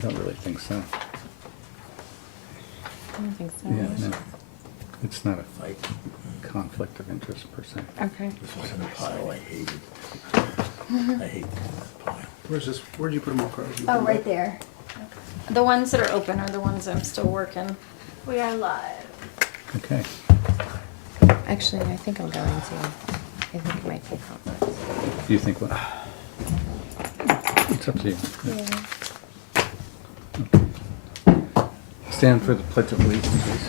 I don't really think so. I don't think so. Yeah, no. It's not a conflict of interest per se. Okay. This was in a pile I hated. I hate that pile. Where's this? Where'd you put them all, Carl? You put Oh, 'em right up? there. The ones that are open are the ones I'm still working. We are live. Okay. Actually, I think I'm going to. I think it might take conference. Do you think what? It's up to you. Yeah. Stand for the Pledge of Allegiance, please.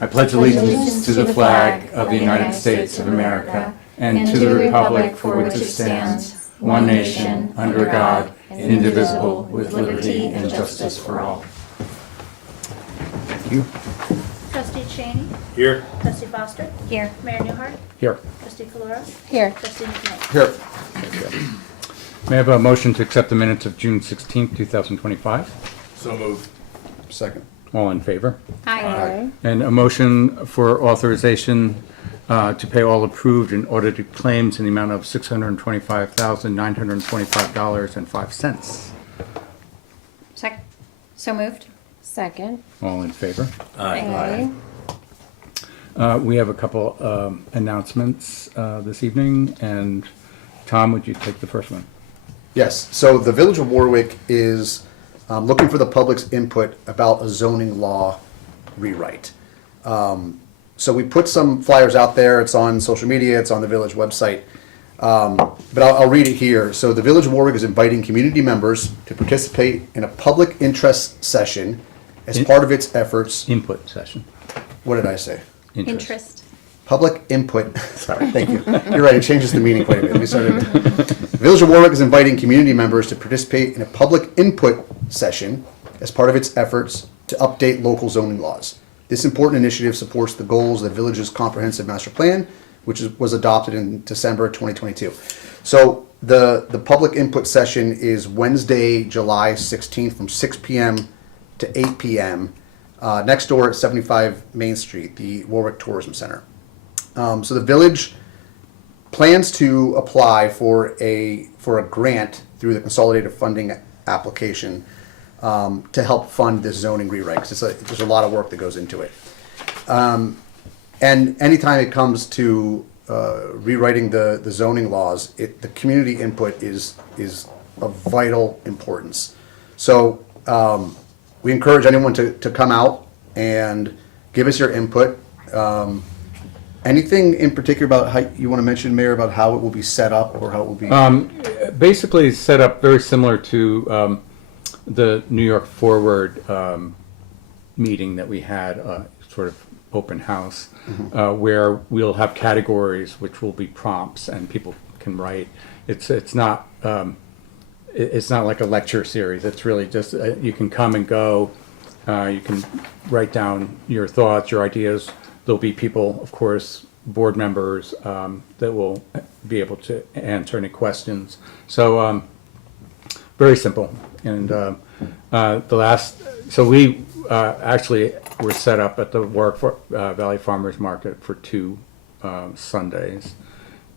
I pledge allegiance to the flag of the United States of America and to the republic for which it stands, one nation, under God, indivisible, with liberty and justice for all. Thank you. Trustee Cheney. Here. Trustee Foster. Here. Mayor Newhart. Here. Trustee Calora. Here. Trustee McKnight. Here. May I have a motion to accept the minutes of June 16th, 2025? So moved. Second. All in favor? Aye. And a motion for authorization to pay all approved and audited claims in the amount of $625,925.05. So moved. Second. All in favor? Aye. We have a couple announcements this evening, and Tom, would you take the first one? Yes, so the Village of Warwick is looking for the public's input about a zoning law rewrite. So we put some flyers out there, it's on social media, it's on the village website. But I'll read it here. So the Village of Warwick is inviting community members to participate in a public interest session as part of its efforts. Input session. What did I say? Interest. Public input, sorry, thank you. You're right, it changes the meaning quite a bit. Let me start again. The Village of Warwick is inviting community members to participate in a public input session as part of its efforts to update local zoning laws. This important initiative supports the goals of the village's comprehensive master plan, which was adopted in December 2022. So the public input session is Wednesday, July 16th from 6 p.m. to 8 p.m. Next door at 75 Main Street, the Warwick Tourism Center. So the village plans to apply for a grant through the consolidated funding application to help fund this zoning rewrite, because there's a lot of work that goes into it. And anytime it comes to rewriting the zoning laws, the community input is of vital importance. So we encourage anyone to come out and give us your input. Anything in particular about how you want to mention, Mayor, about how it will be set up or how it will be? Basically, it's set up very similar to the New York Forward meeting that we had, sort of open house, where we'll have categories which will be prompts and people can write. It's not like a lecture series. It's really just you can come and go. You can write down your thoughts, your ideas. There'll be people, of course, board members that will be able to answer any questions. So very simple. And so we actually were set up at the Warwick Valley Farmers Market for 2 Sundays.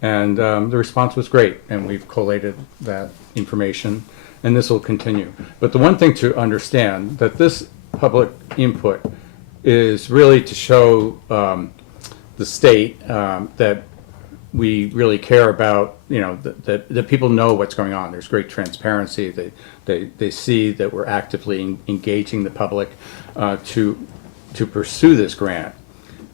And the response was great, and we've collated that information, and this will continue. But the one thing to understand, that this public input is really to show the state that we really care about, that people know what's going on. There's great transparency. They see that we're actively engaging the public to pursue this grant.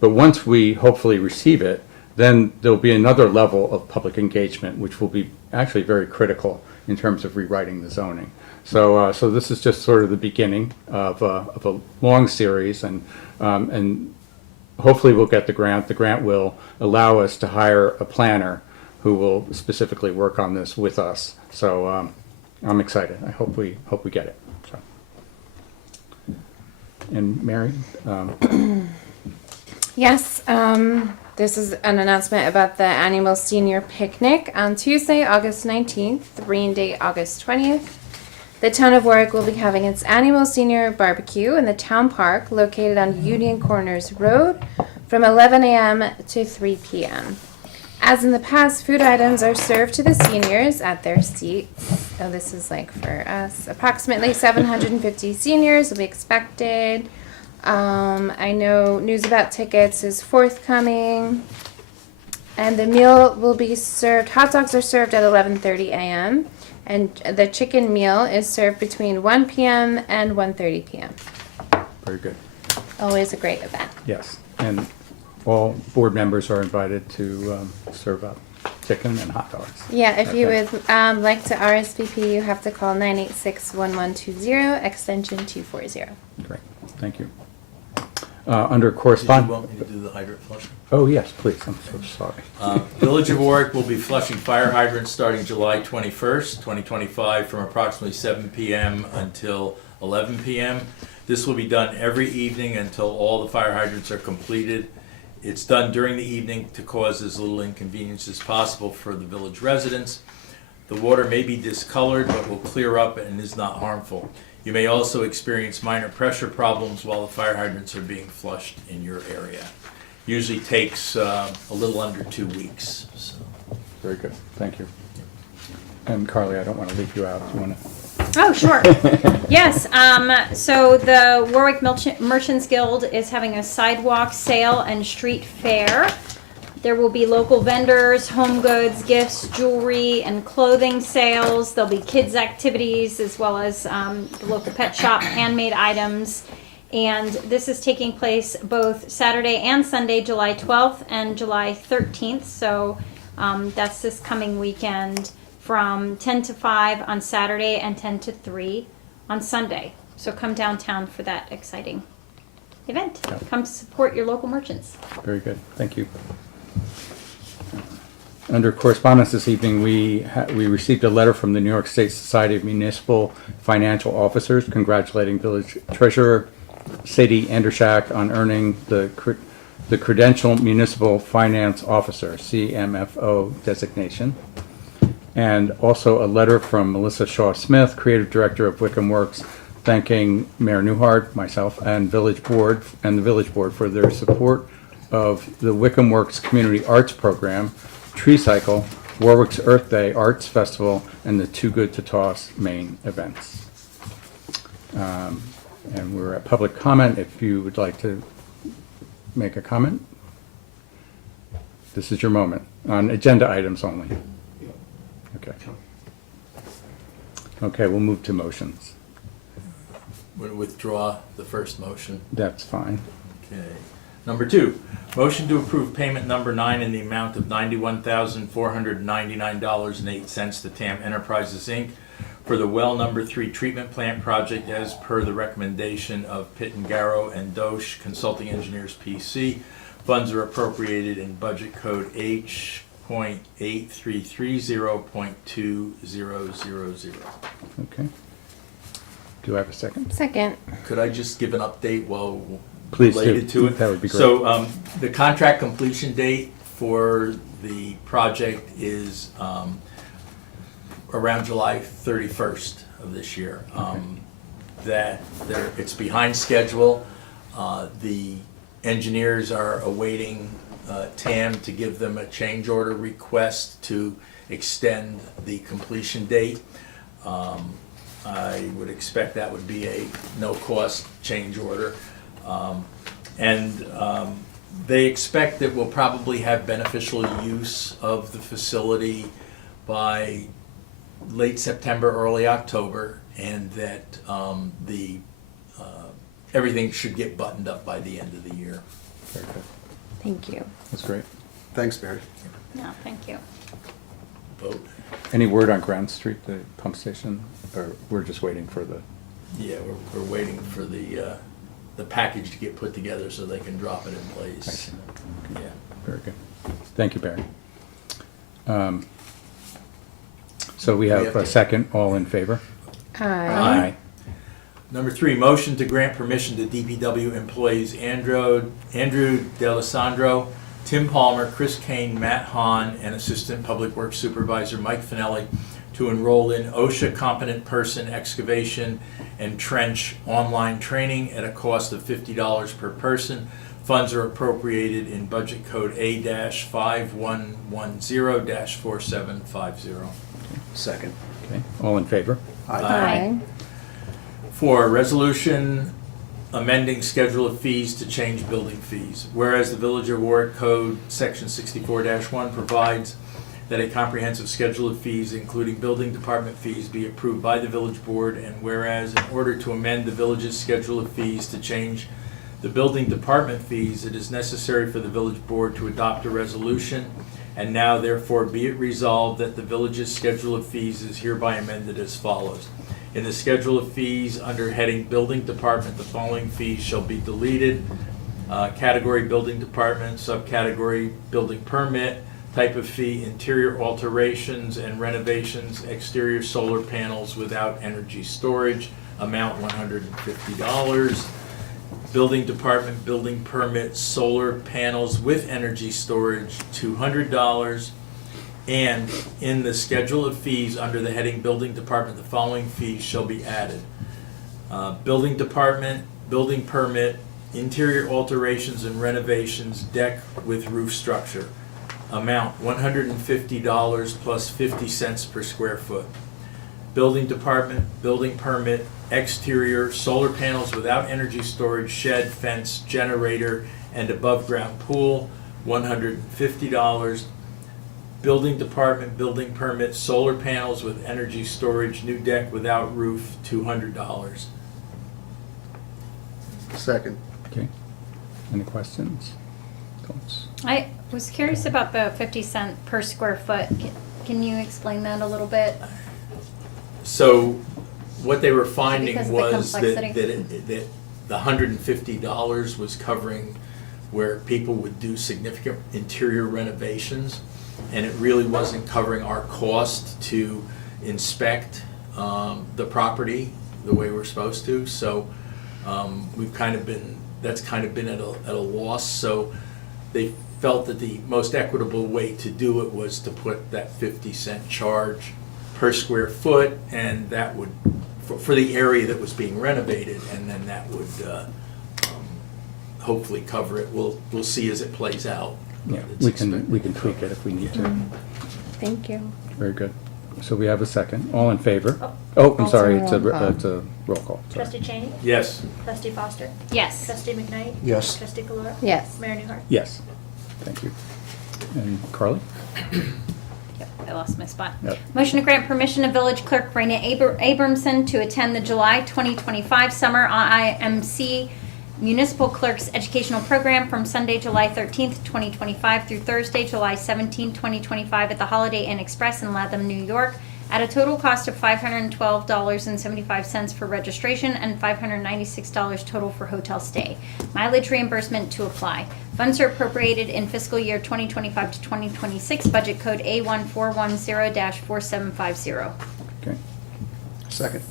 But once we hopefully receive it, then there'll be another level of public engagement, which will be actually very critical in terms of rewriting the zoning. So this is just sort of the beginning of a long series, and hopefully we'll get the grant. The grant will allow us to hire a planner who will specifically work on this with us. So I'm excited. I hope we get it. So. And Mary? Yes, this is an announcement about the annual senior picnic on Tuesday, August 19th, rain date August 20th. The town of Warwick will be having its annual senior barbecue in the town park located on Union Corners Road from 11 a.m. to 3 p.m. As in the past, food items are served to the seniors at their seats. Oh, this is like for us. Approximately 750 seniors will be expected. I know news about tickets is forthcoming. And the meal will be served, hot dogs are served at 11:30 a.m. And the chicken meal is served between 1 p.m. and 1:30 p.m. Very good. Always a great event. Yes, and all board members are invited to serve up chicken and hot dogs. Yeah, if you Okay. would like to RSVP, you have to call 986-1120, extension 240. Great, thank you. Under Did you correspondence. want me to do the hydrant flushing? Oh, yes, please, I'm so sorry. Village of Warwick will be flushing fire hydrants starting July 21st, 2025, from approximately 7 p.m. until 11 p.m. This will be done every evening until all the fire hydrants are completed. It's done during the evening to cause as little inconvenience as possible for the village residents. The water may be discolored but will clear up and is not harmful. You may also experience minor pressure problems while the fire hydrants are being flushed in your area. Usually takes a little under 2 weeks. So. Very good, thank you. And Carly, I don't want to leave you out. Do you want to? Oh, sure. Yes, so the Warwick Merchants Guild is having a sidewalk sale and street fair. There will be local vendors, home goods, gifts, jewelry, and clothing sales. There'll be kids' activities as well as the local pet shop, handmade items. And this is taking place both Saturday and Sunday, July 12th and July 13th. So that's this coming weekend from 10 to 5 on Saturday and 10 to 3 on Sunday. So come downtown for that exciting event. Yeah. Come support your local merchants. Very good, thank you. Under correspondence this evening, we received a letter from the New York State Society of Municipal Financial Officers congratulating Village Treasurer Sadie Andershak on earning the Credential Municipal Finance Officer, CMFO designation. And also a letter from Melissa Shaw Smith, Creative Director of Wickham Works, thanking Mayor Newhart, myself, and the Village Board for their support of the Wickham Works Community Arts Program, Tree Cycle, Warwick's Earth Day Arts Festival, and the Too Good to Toss main events. And we're at public comment. If you would like to make a comment, this is your moment on agenda items only. Okay. Okay, we'll move to motions. We'll withdraw the first motion. That's fine. Okay. Number 2, motion to approve payment number 9 in the amount of $91,499.08 to TAM Enterprises, Inc. for the well number 3 treatment plant project as per the recommendation of Pitt and Garrow and Dosh Consulting Engineers, PC. Funds are appropriated in budget code H.8330.2000. Okay. Do I have a second? Second. Could I just give an update while Please do. related to it? That would be great. So the contract completion date for the project is around July 31st of this year. It's behind schedule. The engineers are awaiting TAM to give them a change order request to extend the completion date. I would expect that would be a no-cost change order. They expect that we'll probably have beneficial use of the facility by late September, early October, and that everything should get buttoned up by the end of the year. Very good. Thank you. That's great. Thanks, Barry. No, thank you. Vote. Any word on Grand Street, the pump station, or we're just waiting for the? Yeah, we're waiting for the package to get put together so they can drop it in I place. see. Yeah. Very good. Thank you, Barry. So we have a second. All in favor? Aye. Number 3, motion to grant permission to DPW employees Andrew D'Alessandro, Tim Palmer, Chris Kane, Matt Hahn, and Assistant Public Works Supervisor Mike Finelli to enroll in OSHA Competent Person Excavation and Trench online training at a cost of $50 per person. Funds are appropriated in budget code A-5110-4750. Second. Okay, all in favor? Aye. For resolution amending schedule of fees to change building fees. Whereas the Village of Warwick Code, section 64-1 provides that a comprehensive schedule of fees, including building department fees, be approved by the village board, and whereas in order to amend the village's schedule of fees to change the building department fees, it is necessary for the village board to adopt a resolution, and now therefore be it resolved that the village's schedule of fees is hereby amended as follows. In the schedule of fees under heading Building Department, the following fees shall be deleted. Category Building Department, subcategory Building Permit, type of fee interior alterations and renovations, exterior solar panels without energy storage, amount $150. Building Department Building Permit, solar panels with energy storage, $200. And in the schedule of fees under the heading Building Department, the following fees shall be added. Building Department, Building Permit, interior alterations and renovations, deck with roof structure. Amount $150 plus 50 cents per square foot. Building Department, Building Permit, exterior solar panels without energy storage, shed, fence, generator, and above-ground pool, $150. Building Department, Building Permit, solar panels with energy storage, new deck without roof, $200. Second. Okay, any questions? Thoughts? I was curious about the 50 cent per square foot. Can you explain that a little bit? So what they were finding Because of the was that complexity. that the $150 was covering where people would do significant interior renovations, and it really wasn't covering our cost to inspect the property the way we're supposed to. So we've kind of been, that's kind of been at a loss. So they felt that the most equitable way to do it was to put that 50-cent charge per square foot, and that would, for the area that was being renovated, and then that would hopefully cover it. We'll see as it plays out. Yeah, It's we can expected. tweak it if we need to. Thank you. Very good. So we have a second. All in favor? Oh. Oh, I'm sorry, it's a, roll call. it's a roll call. Sorry. Trustee Cheney? Yes. Trustee Foster? Yes. Trustee McKnight? Yes. Trustee Galore? Yes. Mayor Newhart? Yes, thank you. And Carly? Yep, I lost my spot. Yep. Motion to grant permission to Village Clerk Raina Abramson to attend the July 2025 Summer IMC Municipal Clerks Educational Program from Sunday, July 13th, 2025 through Thursday, July 17th, 2025 at the Holiday Inn Express in Latham, New York, at a total cost of $512.75 for registration and $596 total for hotel stay. Mileage reimbursement to apply. Funds are appropriated in fiscal year 2025 to 2026, budget code A1410-4750. Okay, Second.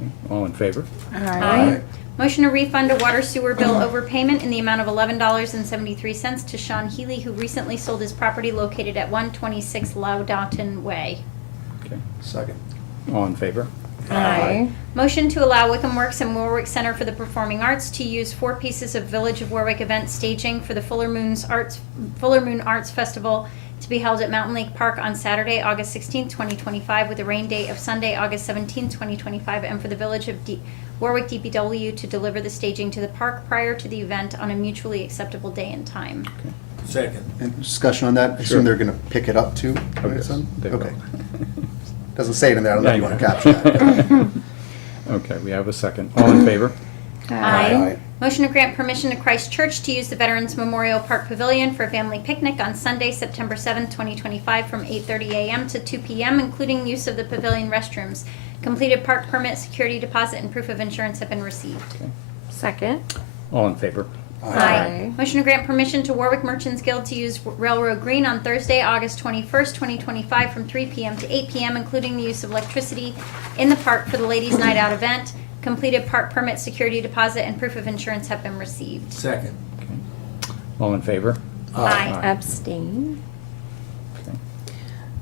okay. All in favor? Aye. Motion to refund a water sewer bill overpayment in the amount of $11.73 to Sean Healy, who recently sold his property located at 126 Loudon Way. Okay, Second. all in favor? Aye. Motion to allow Wickham Works and Warwick Center for the Performing Arts to use 4 pieces of Village of Warwick event staging for the Fuller Moon Arts Festival to be held at Mountain Lake Park on Saturday, August 16, 2025, with a rain date of Sunday, August 17, 2025, and for the Village of Warwick DPW to deliver the staging to the park prior to the event on a mutually acceptable day and time. Second. And discussion on that? I Sure. assume they're gonna pick it up too? when it's yes, done? they will. Okay. Doesn't say it in there, I don't know if you Yeah, wanna you capture that. Okay, we have a second. All in favor? Aye. Motion to grant permission to Christ Church to use the Veterans Memorial Park Pavilion for a family picnic on Sunday, September 7th, 2025 from 8:30 a.m. to 2 p.m., including use of the pavilion restrooms. Completed park permit, security deposit, and proof of insurance have been received. Okay. Second. All in favor? Aye. Motion to grant permission to Warwick Merchants Guild to use Railroad Green on Thursday, August 21st, 2025 from 3 p.m. to 8 p.m., including the use of electricity in the park for the Ladies' Night Out event. Completed park permit, security deposit, and proof of insurance have been received. Second. All in favor? Aye. Abstain. Okay.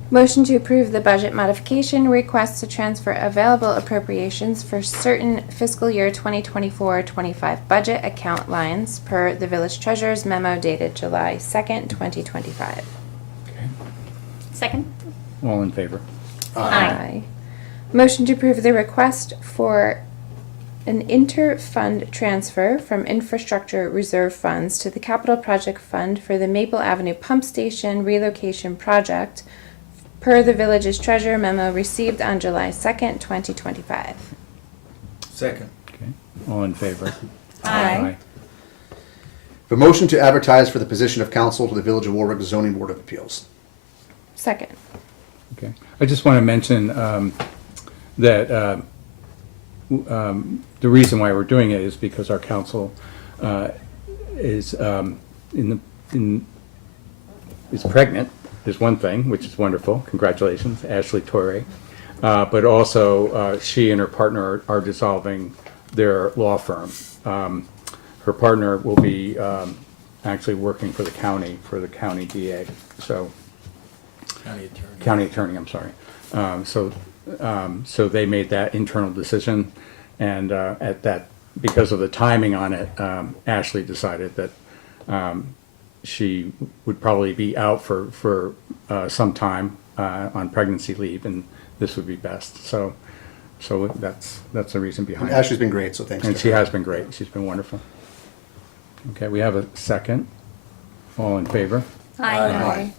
Motion to approve the budget modification request to transfer available appropriations for certain fiscal year 2024-25 budget account lines per the village treasurer's memo dated July 2nd, 2025. Okay. Second? All in favor? Aye. Motion to approve the request for an inter-fund transfer from infrastructure reserve funds to the capital project fund for the Maple Avenue Pump Station relocation project per the village's treasurer memo received on July 2nd, 2025. Second. Okay. All in favor? Aye. The motion to advertise for the position of counsel to the Village of Warwick Zoning Board of Appeals. Second. Okay. I just want to mention that the reason why we're doing it is because our council is is pregnant, is one thing, which is wonderful. Congratulations, Ashley Torre. But also, she and her partner are dissolving their law firm. Her partner will be actually working for the county DA. So, county attorney, I'm sorry. So they made that internal decision, and at that, because of the timing on it, Ashley decided that she would probably be out for some time on pregnancy leave, and this would be best. So that's the reason behind it. Ashley's been great, so thanks to And her. she has been great. She's been wonderful. Okay, we have a second. All in favor? Aye.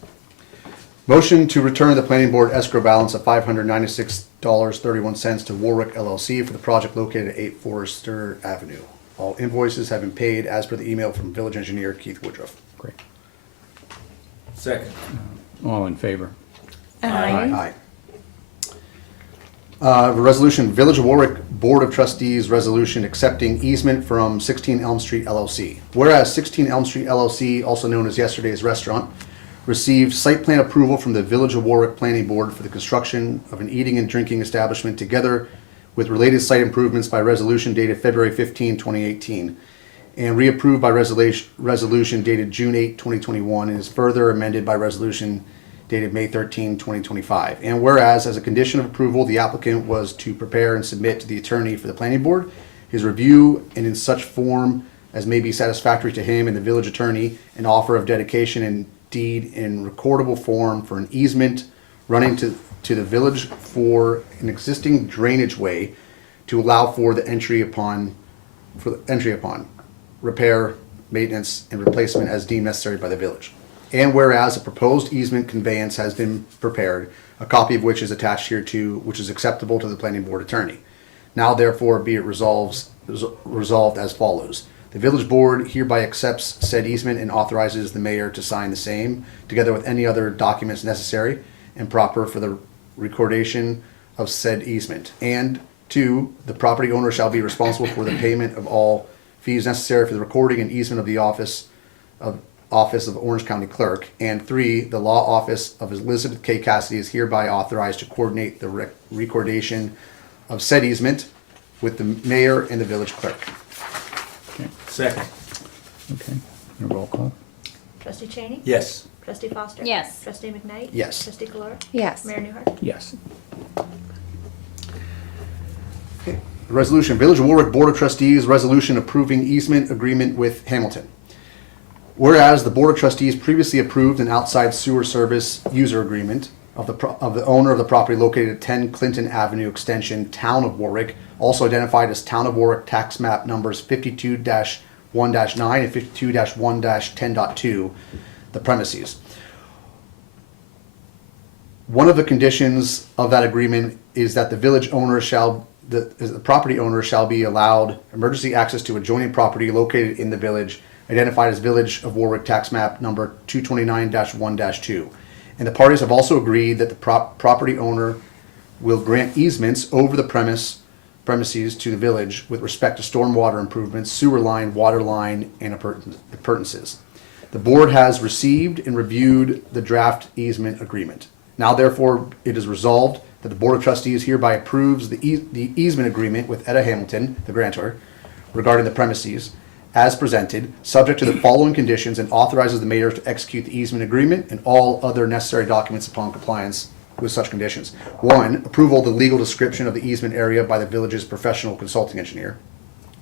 Motion to return the planning board escrow balance of $596.31 to Warwick LLC for the project located at 8 Forester Avenue. All invoices have been paid as per the email from village engineer Keith Woodruff. Great. Second. All in favor? Aye. Resolution, Village of Warwick Board of Trustees resolution accepting easement from 16 Elm Street LLC. Whereas 16 Elm Street LLC, also known as Yesterday's Restaurant, received site plan approval from the Village of Warwick Planning Board for the construction of an eating and drinking establishment together with related site improvements by resolution dated February 15, 2018, and reapproved by resolution dated June 8, 2021, and is further amended by resolution dated May 13, 2025. And whereas, as a condition of approval, the applicant was to prepare and submit to the attorney for the planning board his review and in such form as may be satisfactory to him and the village attorney, an offer of dedication and deed in recordable form for an easement running to the village for an existing drainage way to allow for the entry upon repair, maintenance, and replacement as deemed necessary by the village. And whereas a proposed easement conveyance has been prepared, a copy of which is attached here to, which is acceptable to the planning board attorney. Now therefore be it resolved as follows. The village board hereby accepts said easement and authorizes the mayor to sign the same, together with any other documents necessary and proper for the recordation of said easement. And 2, the property owner shall be responsible for the payment of all fees necessary for the recording and easement of the office of Orange County Clerk. And 3, the law office of Elizabeth K. Cassidy is hereby authorized to coordinate the recordation of said easement with the mayor and the village clerk. Okay. Second. Okay. A roll call. Trustee Cheney? Yes. Trustee Foster? Yes. Trustee McKnight? Yes. Trustee Kolar? Yes. Mayor Newhart? Yes. Resolution, Village of Warwick Board of Trustees, resolution approving easement agreement with Hamilton. Whereas the Board of Trustees previously approved an outside sewer service user agreement of the owner of the property located at 10 Clinton Avenue Extension, Town of Warwick, also identified as Town of Warwick tax map numbers 52-1-9 and 52-1-10.2, the premises. One of the conditions of that agreement is that the village owner the property owner shall be allowed emergency access to adjoining property located in the village, identified as Village of Warwick tax map number 229-1-2. And the parties have also agreed that the property owner will grant easements over the premises to the village with respect to stormwater improvements, sewer line, water line, and appurtenances. The board has received and reviewed the draft easement agreement. Now therefore it is resolved that the Board of Trustees hereby approves the easement agreement with Etta Hamilton, the grantor, regarding the premises as presented, subject to the following conditions, and authorizes the mayor to execute the easement agreement and all other necessary documents upon compliance with such conditions. One, approval of the legal description of the easement area by the village's professional consulting engineer.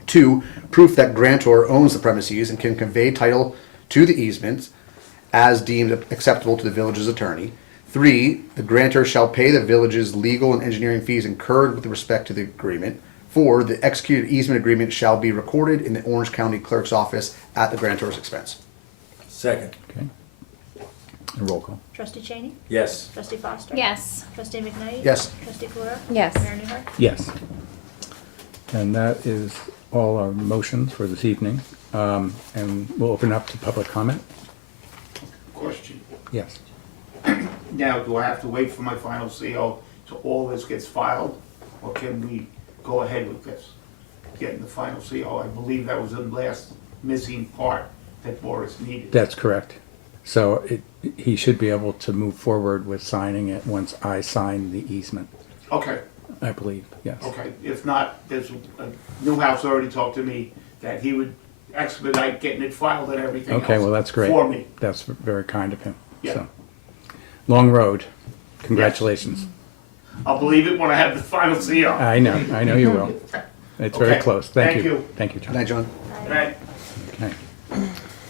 Two, proof that grantor owns the premises and can convey title to the easement as deemed acceptable to the village's attorney. Three, the grantor shall pay the village's legal and engineering fees incurred with respect to the agreement. Four, the executed easement agreement shall be recorded in the Orange County Clerk's office at the grantor's expense. Second. Okay. And roll call. Trustee Cheney? Yes. Trustee Foster? Yes. Trustee McKnight? Yes. Trustee Fleur? Yes. Mayor Newhart? Yes. And that is all our motions for this evening. And we'll open up to public comment. Question. Yes. Now, do I have to wait for my final CO till all this gets filed? Or can we go ahead with this? Getting the final CO? I believe that was the last missing part that Boris needed. That's correct. So he should be able to move forward with signing it once I sign the easement, Okay, I believe, yes. okay. If not, there's Newhouse already talked to me that he would expedite getting it filed and everything else. Okay, well, that's great. For me. That's very kind of him. Yeah. So, long road. Congratulations. I'll believe it when I have the final CO. I know you will. It's very Okay. close. Thank Thank you. you. Thank you, Good night, John. John. Right. Okay.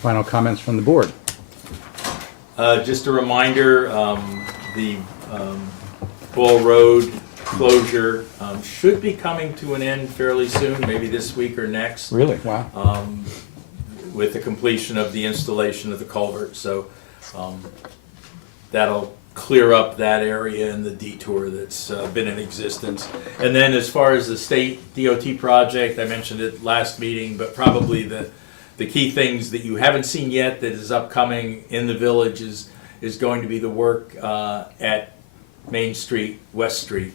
Final comments from the board. Just a reminder, the Ball Road closure should be coming to an end fairly soon, maybe this week or next, Really? Wow. with the completion of the installation of the culvert. So that'll clear up that area and the detour that's been in existence. And then as far as the state DOT project, I mentioned it last meeting, but probably the key things that you haven't seen yet that is upcoming in the village is going to be the work at Main Street, West Street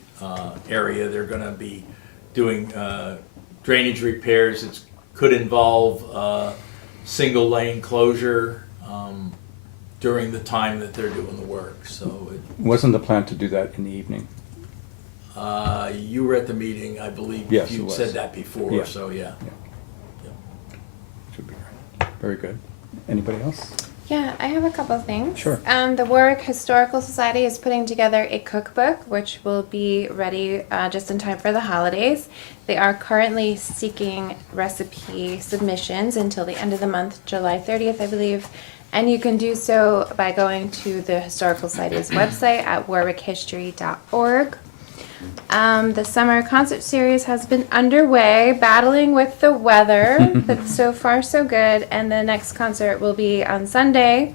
area. They're gonna be doing drainage repairs. It could involve single lane closure during the time that they're doing the work. So Wasn't the plan to do that in the evening? you were at the meeting, I believe. Yes, it You was. said that before, Yeah. so yeah. Should be great. Very good. Anybody else? Yeah, I have a couple things. Sure. The Warwick Historical Society is putting together a cookbook, which will be ready just in time for the holidays. They are currently seeking recipe submissions until the end of the month, July 30th, I believe. And you can do so by going to the Historical Society's website at warwickhistory.org. The summer concert series has been underway, battling with the weather, but so far so good. And the next concert will be on Sunday,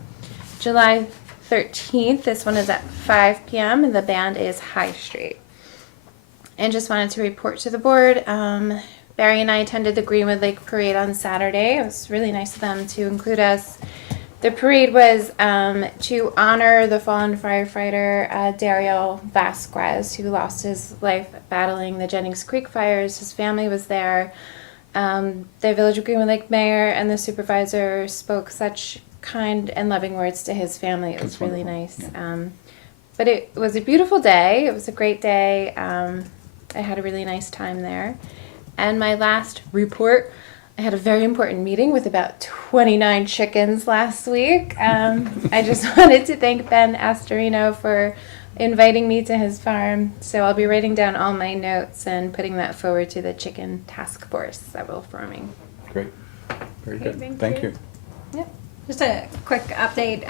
July 13th. This one is at 5 p.m. and the band is High Street. And just wanted to report to the board. Barry and I attended the Greenwood Lake Parade on Saturday. It was really nice of them to include us. The parade was to honor the fallen firefighter Dario Vasquez, who lost his life battling the Jennings Creek fires. His family was there. The Village of Greenwood Lake mayor and the supervisor spoke such kind and loving words to his family. It was That's really wonderful. nice. But it was a beautiful day. It was a great day. I had a really nice time there. And my last report, I had a very important meeting with about 29 chickens last week. I just wanted to thank Ben Astorino for inviting me to his farm. So I'll be writing down all my notes and putting that forward to the chicken task force that we're forming. Great. Very good. thank Thank you. you. Just a quick update.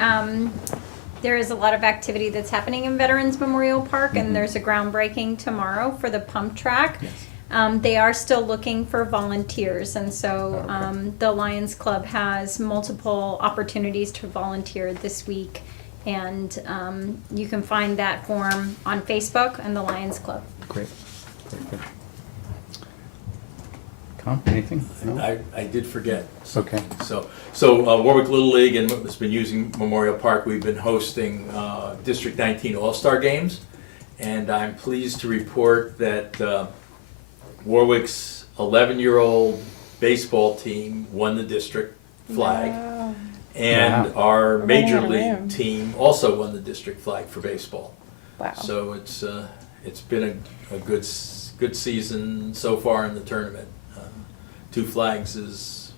There is a lot of activity that's happening in Veterans Memorial Park, and there's a groundbreaking tomorrow for the pump track. They are still looking for volunteers, and so the Lions Club has multiple opportunities to volunteer this week, and you can find that form on Facebook and the Lions Club. Great. Very good. Tom, anything? I did forget. Okay. So Warwick Little League and has been using Memorial Park. We've been hosting District 19 All-Star Games, and I'm pleased to report that Warwick's 11-year-old baseball team won the district flag, and Wow. our We're Major running out of room. League team also won the district flag for baseball. Wow. So it's been a good season so far in the tournament. 2 flags is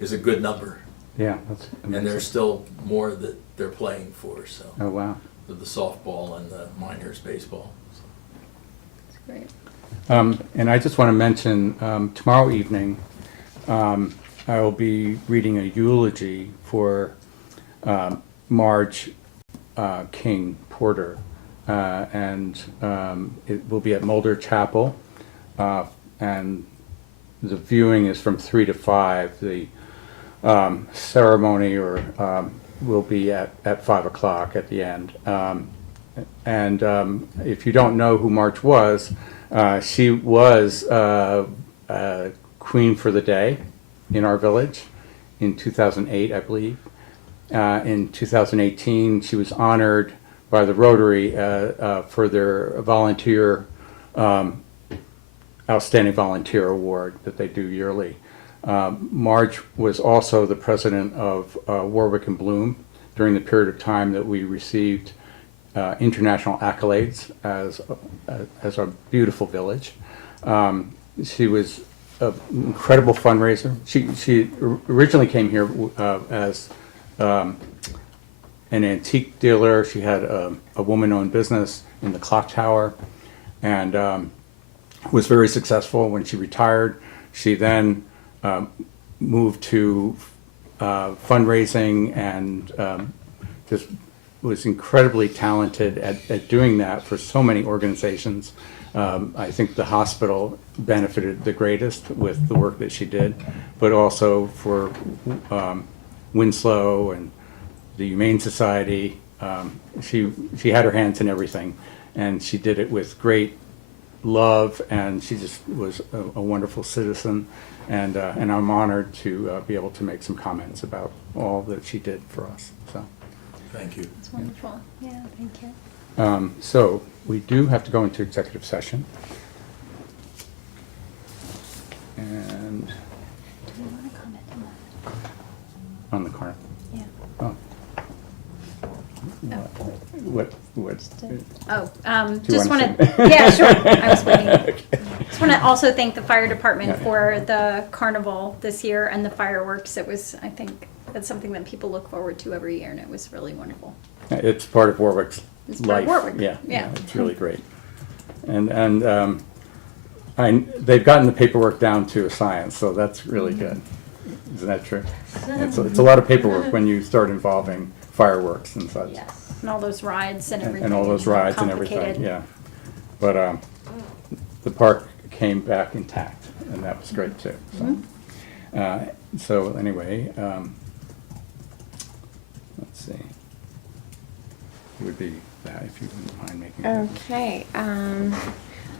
a good number, Yeah, that's and amazing. there's still more that they're playing for. So Oh, wow. to the softball and the minors baseball. Great. And I just want to mention, tomorrow evening, I will be reading a eulogy for Marge King Porter. And it will be at Mulder Chapel. And the viewing is from 3 to 5. The ceremony will be at 5 o'clock at the end. And if you don't know who Marge was, she was Queen for the Day in our village in 2008, I believe. In 2018, she was honored by the Rotary for their Outstanding Volunteer Award that they do yearly. Marge was also the president of Warwick and Bloom during the period of time that we received international accolades as a beautiful village. She was an incredible fundraiser. She originally came here as an antique dealer. She had a woman-owned business in the clock tower, and was very successful. When she retired, she then moved to fundraising and just was incredibly talented at doing that for so many organizations. I think the hospital benefited the greatest with the work that she did, but also for Winslow and the Humane Society. She had her hands in everything, and she did it with great love, and she just was a wonderful citizen. And I'm honored to be able to make some comments about all that she did for us. So. Thank you. It's wonderful. Yeah, thank you. So we do have to go into executive session. And Do you want to comment on that? on the car. Yeah. Oh. What's? Oh, Do you just wanna want to, say? yeah, sure, I was waiting. Just want to also thank the fire department Yeah. for the carnival this year and the fireworks. It was, I think, that's something that people look forward to every year, and it was really wonderful. It's part of Warwick's It's part of life. Warwick, Yeah, yeah. it's really great. And they've gotten the paperwork down to a science, so that's really good. Isn't that true? It's a lot of paperwork when you start involving fireworks and such. Yes. And all those rides and everything. And all those rides and everything, Complicated. yeah. But the park came back intact, and that was great too. So anyway, let's see. It would be that if you wouldn't mind making. Okay,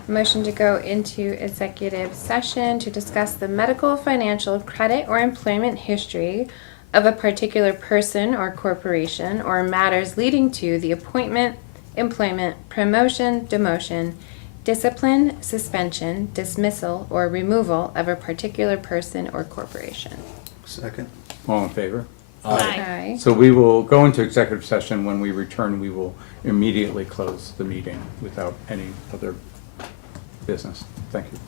motion to go into executive session to discuss the medical, financial, credit, or employment history of a particular person or corporation, or matters leading to the appointment, employment, promotion, demotion, discipline, suspension, dismissal, or removal of a particular person or corporation. Second. All in favor? Aye. So we will go into executive session. When we return, we will immediately close the meeting without any other business. Thank you.